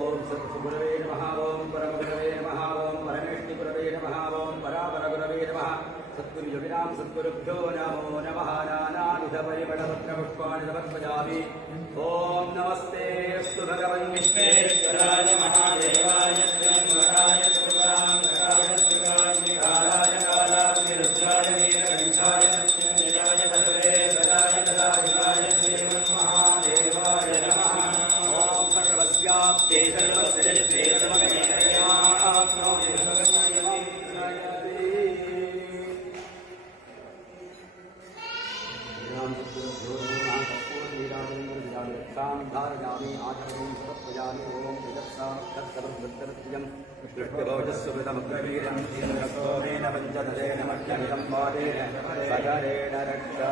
ओम सत्सुगुरवे नमः ओम परमगुरवे नमः ओम परमेष्टिगुरवे नमः ओम परापरगुरवे नमः सद्गुरुयोगिनां सद्गुरुभ्यो नमो नमः नानाविधपरिमलपत्रपुष्पाणि समर्पयामि ओम नमस्ते अस्तु भगवन् विश्वेश्वराय महादेवाय श्रीवराय सुरांगकाय सुरांगिकाराय कालाग्निरुद्राय नीलकण्ठाय सत्यञ्जयाय सर्वेश्वराय तदायुधाय श्रीमन्महादेवाय नमः ओम सर्वस्याप्ते सर्वस्य सर्वमेतया आप्नोति धारयामि आचरणं समर्पयामि ओम विदत्साक्षरसर्वत्रत्यं विष्णुभोजस्वृतमग्रवीर्यं श्रीरस्तोमेन पञ्चदशेन मध्यमिदं पादेन सगरेण रक्षा